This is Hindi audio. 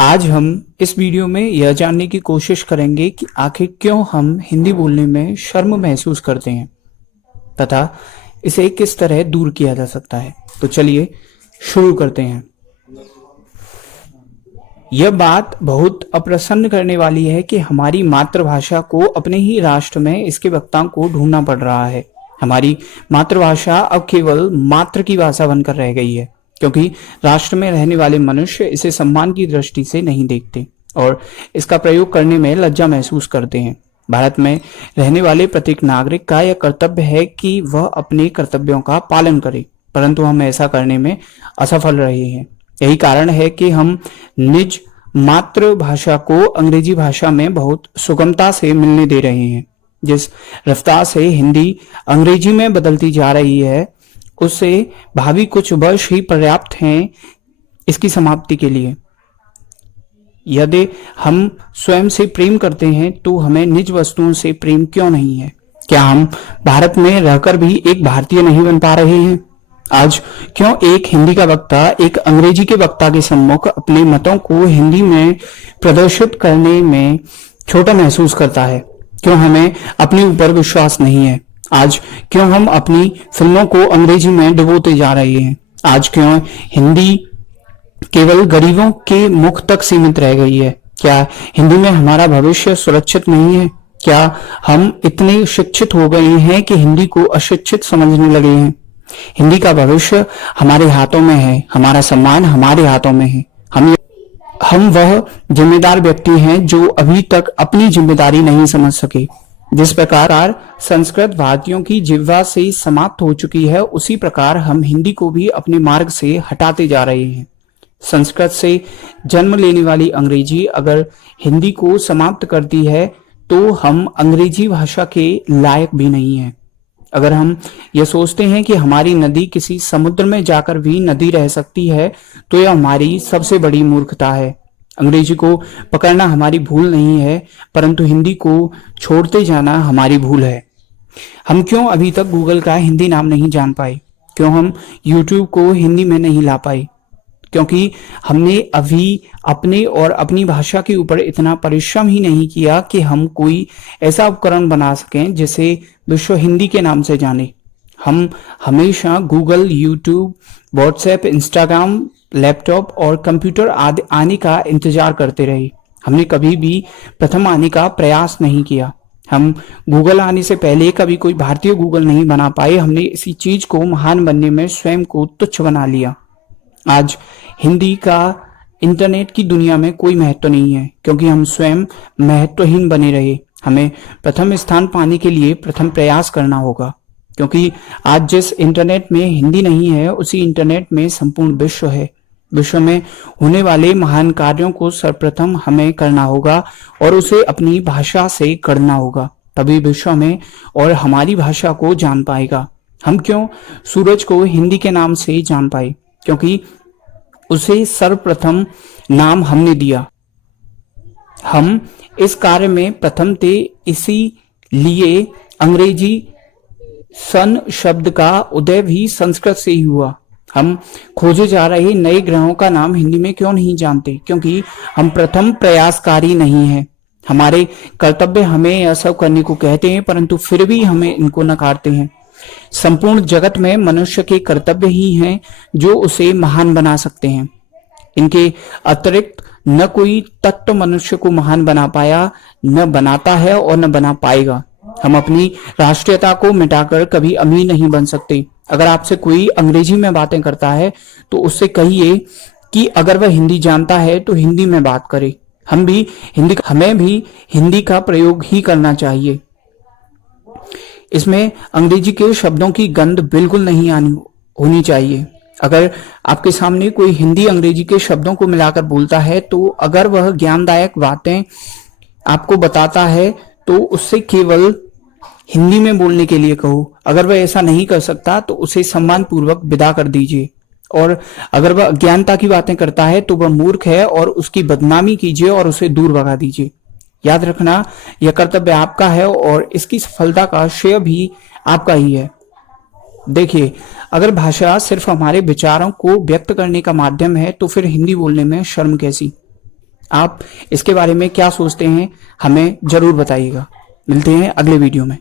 आज हम इस वीडियो में यह जानने की कोशिश करेंगे कि आखिर क्यों हम हिंदी बोलने में शर्म महसूस करते हैं तथा इसे किस तरह दूर किया जा सकता है। तो चलिए शुरू करते हैं। यह बात बहुत अप्रसन्न करने वाली है कि हमारी मातृभाषा को अपने ही राष्ट्र में इसके वक्ताओं को ढूंढना पड़ रहा है। हमारी मातृभाषा अब केवल मात्र की भाषा बनकर रह गई है, क्योंकि राष्ट्र में रहने वाले मनुष्य इसे सम्मान की दृष्टि से नहीं देखते और इसका प्रयोग करने में लज्जा महसूस करते हैं। भारत में रहने वाले प्रत्येक नागरिक का यह कर्तव्य है कि वह अपने कर्तव्यों का पालन करे, परंतु हम ऐसा करने में असफल रहे हैं। यही कारण है कि हम निज मातृभाषा को अंग्रेजी भाषा में बहुत सुगमता से मिलने दे रहे हैं। जिस रफ्तार से हिंदी अंग्रेजी में बदलती जा रही है, उससे भावी कुछ वर्ष ही पर्याप्त हैं इसकी समाप्ति के लिए। यदि हम स्वयं से प्रेम करते हैं तो हमें निज वस्तुओं से प्रेम क्यों नहीं है? क्या हम भारत में रहकर भी एक भारतीय नहीं बन पा रहे हैं? आज क्यों एक हिंदी का वक्ता एक अंग्रेजी के वक्ता के सम्मुख अपने मतों को हिंदी में प्रदर्शित करने में छोटा महसूस करता है? क्यों हमें अपने ऊपर विश्वास नहीं है? आज क्यों हम अपनी फिल्मों को अंग्रेजी में डुबोते जा रहे हैं? आज क्यों हिंदी केवल गरीबों के मुख तक सीमित रह गई है? क्या हिंदी में हमारा भविष्य सुरक्षित नहीं है? क्या हम इतने शिक्षित हो गए हैं कि हिंदी को अशिक्षित समझने लगे हैं? हिंदी का भविष्य हमारे हाथों में है, हमारा सम्मान हमारे हाथों में है। हम वह जिम्मेदार व्यक्ति हैं जो अभी तक अपनी जिम्मेदारी नहीं समझ सके। जिस प्रकार संस्कृत भारतीयों की जिह्वा से समाप्त हो चुकी है, उसी प्रकार हम हिंदी को भी अपने मार्ग से हटाते जा रहे हैं। संस्कृत से जन्म लेने वाली अंग्रेजी अगर हिंदी को समाप्त करती है तो हम अंग्रेजी भाषा के लायक भी नहीं हैं। अगर हम यह सोचते हैं कि हमारी नदी किसी समुद्र में जाकर भी नदी रह सकती है, तो यह हमारी सबसे बड़ी मूर्खता है। अंग्रेजी को पकड़ना हमारी भूल नहीं है, परंतु हिंदी को छोड़ते जाना हमारी भूल है। हम क्यों अभी तक गूगल का हिंदी नाम नहीं जान पाए? क्यों हम यूट्यूब को हिंदी में नहीं ला पाए? क्योंकि हमने अभी अपने और अपनी भाषा के ऊपर इतना परिश्रम ही नहीं किया कि हम कोई ऐसा उपकरण बना सकें जिसे विश्व हिंदी के नाम से जाने। हम हमेशा Google, YouTube, WhatsApp, Instagram, laptop और कंप्यूटर आदि आने का इंतजार करते रहे। हमने कभी भी प्रथम आने का प्रयास नहीं किया। हम गूगल आने से पहले कभी कोई भारतीय गूगल नहीं बना पाए। हमने इसी चीज को महान बनने में स्वयं को तुच्छ बना लिया। आज हिंदी का इंटरनेट की दुनिया में कोई महत्व नहीं है, क्योंकि हम स्वयं महत्वहीन बने रहे। हमें प्रथम स्थान पाने के लिए प्रथम प्रयास करना होगा, क्योंकि आज जिस इंटरनेट में हिंदी नहीं है, उसी इंटरनेट में संपूर्ण विश्व है। विश्व में होने वाले महान कार्यों को सर्वप्रथम हमें करना होगा और उसे अपनी भाषा से करना होगा, तभी विश्व में और हमारी भाषा को जान पाएगा। हम क्यों सूरज को हिंदी के नाम से जान पाए? क्योंकि उसे सर्वप्रथम नाम हमने दिया। हम इस कार्य में प्रथम थे, इसीलिए अंग्रेजी सन शब्द का उदय भी संस्कृत से ही हुआ। हम खोजे जा रहे नए ग्रहों का नाम हिंदी में क्यों नहीं जानते? क्योंकि हम प्रथम प्रयासकारी नहीं हैं। हमारे कर्तव्य हमें यह सब करने को कहते हैं, परंतु फिर भी हमें इनको नकारते हैं। संपूर्ण जगत में मनुष्य के कर्तव्य ही हैं जो उसे महान बना सकते हैं। इनके अतिरिक्त न कोई तत्व मनुष्य को महान बना पाया, न बनाता है और न बना पाएगा। हम अपनी राष्ट्रीयता को मिटाकर कभी अमीर नहीं बन सकते। अगर आपसे कोई अंग्रेजी में बातें करता है तो उससे कहिए कि अगर वह हिंदी जानता है तो हिंदी में बात करे। हमें भी हिंदी का प्रयोग ही करना चाहिए। इसमें अंग्रेजी के शब्दों की गंध बिल्कुल नहीं होनी चाहिए। अगर आपके सामने कोई हिंदी अंग्रेजी के शब्दों को मिलाकर बोलता है, तो अगर वह ज्ञानदायक बातें आपको बताता है तो उससे केवल हिंदी में बोलने के लिए कहो। अगर वह ऐसा नहीं कर सकता तो उसे सम्मान पूर्वक विदा कर दीजिए, और अगर वह अज्ञानता की बातें करता है तो वह मूर्ख है और उसकी बदनामी कीजिए और उसे दूर भगा दीजिए। याद रखना, यह कर्तव्य आपका है और इसकी सफलता का श्रेय भी आपका ही है। देखिए, अगर भाषा सिर्फ हमारे विचारों को व्यक्त करने का माध्यम है तो फिर हिंदी बोलने में शर्म कैसी? आप इसके बारे में क्या सोचते हैं हमें जरूर बताइएगा। मिलते हैं अगले वीडियो में।